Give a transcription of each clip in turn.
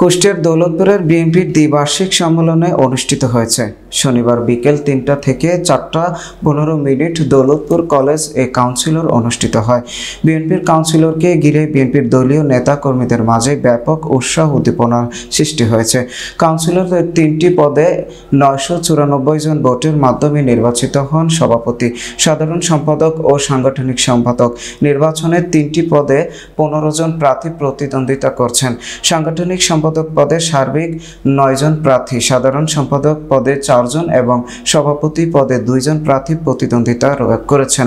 কুষ্টিয়ার দৌলতপুরের বিএনপির দ্বিবার্ষিক সম্মেলনে অনুষ্ঠিত হয়েছে। শনিবার বিকেল ৩টা থেকে ৪:১৫ দৌলতপুর কলেজ এ কাউন্সিলর অনুষ্ঠিত হয়। বিএনপির কাউন্সিলরকে ঘিরে বিএনপির দলীয় নেতা কর্মীদের মাঝে ব্যাপক উৎসাহ উদ্দীপনার সৃষ্টি হয়েছে। কাউন্সিলরদের ৩টি পদে ৯৯৪ জন ভোটের মাধ্যমে নির্বাচিত হন। সভাপতি, সাধারণ সম্পাদক ও সাংগঠনিক সম্পাদক নির্বাচনে ৩টি পদে ১৫ জন প্রার্থী প্রতিদ্বন্দ্বিতা করছেন। সাংগঠনিক সম্পাদক পদে সার্বিক ৯ জন প্রার্থী, সাধারণ সম্পাদক পদে ৪ জন এবং সভাপতি পদে ২ জন প্রার্থী প্রতিদ্বন্দ্বিতা করেছেন।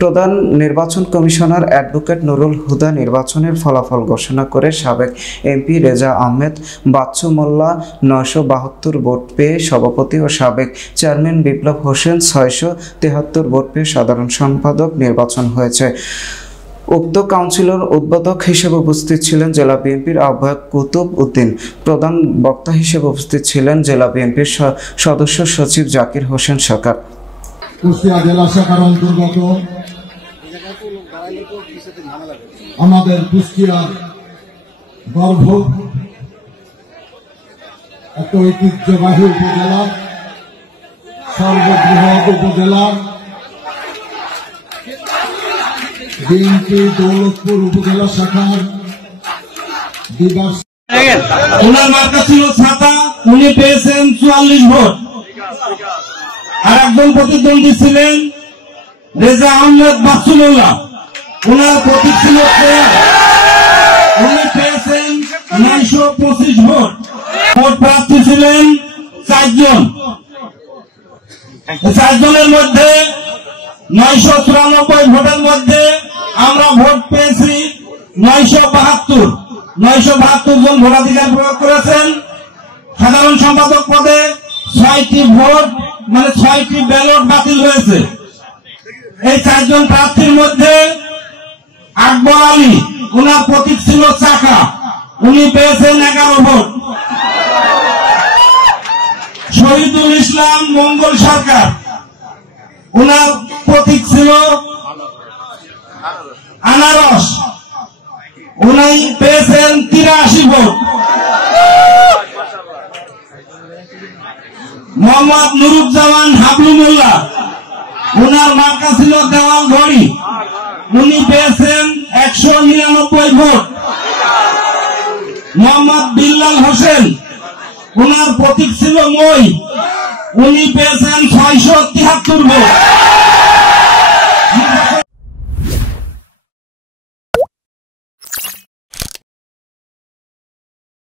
প্রধান নির্বাচন কমিশনার অ্যাডভোকেট নুরুল হুদা নির্বাচনের ফলাফল ঘোষণা করে সাবেক এমপি রেজা আহমেদ বাচ্চু মোল্লা ৯৭২ ভোট পেয়ে সভাপতি ও সাবেক চেয়ারম্যান বিপ্লব হোসেন ৬৭৩ ভোট পেয়ে সাধারণ সম্পাদক নির্বাচন হয়েছে। উক্ত কাউন্সিলর উদ্বোধক হিসেবে উপস্থিত ছিলেন জেলা বিএনপির আহ্বায়ক কুতুব উদ্দিন। প্রধান বক্তা হিসেবে উপস্থিত ছিলেন জেলা বিএনপির সদস্য সচিব জাকির হোসেন সরকার। কুষ্টিয়া জেলা শাখার অন্তর্গত আমাদের কুষ্টিয়া গর্ভ একটা ঐতিহ্যবাহী উপজেলা, সর্ববৃহৎ উপজেলা বিএনপি দৌলতপুর উপজেলা শাখার ওনার মার্কা ছিল ছাতা, উনি পেয়েছেন ৪৪ ভোট। আর একজন প্রতিদ্বন্দ্বী ছিলেন রেজা আহমেদ বাচ্চু মোল্লা, ওনার প্রতীক ছিল উনি পেয়েছেন ৯২৫ ভোট। ভোট প্রার্থী ছিলেন ৪ জন। ৪ জনের মধ্যে ৯৯৪ ভোটের মধ্যে আমরা ভোট পেয়েছি ৯৭২ জন ভোটাধিকার প্রয়োগ করেছেন। সাধারণ সম্পাদক পদে ৬টি ভোট মানে ৬টি ব্যালট বাতিল হয়েছে। এই ৪ জন প্রার্থীর মধ্যে আকবর আলী, ওনার প্রতীক ছিল চাকা, উনি পেয়েছেন ১১ ভোট। শহীদুল ইসলাম মঙ্গল সরকার, ওনার প্রতীক ছিল আনারস, উনি পেয়েছেন ৮৩ ভোট। মোহাম্মদ নুরুজ্জামান হাবলু মোল্লা, ওনার মার্কা ছিল দেওয়াল ঘড়ি, উনি পেয়েছেন ১৯৯ ভোট। মোহাম্মদ বিল্লাল হোসেন, ওনার প্রতীক ছিল মই, উনি পেয়েছেন ৬৭৩ ভোট।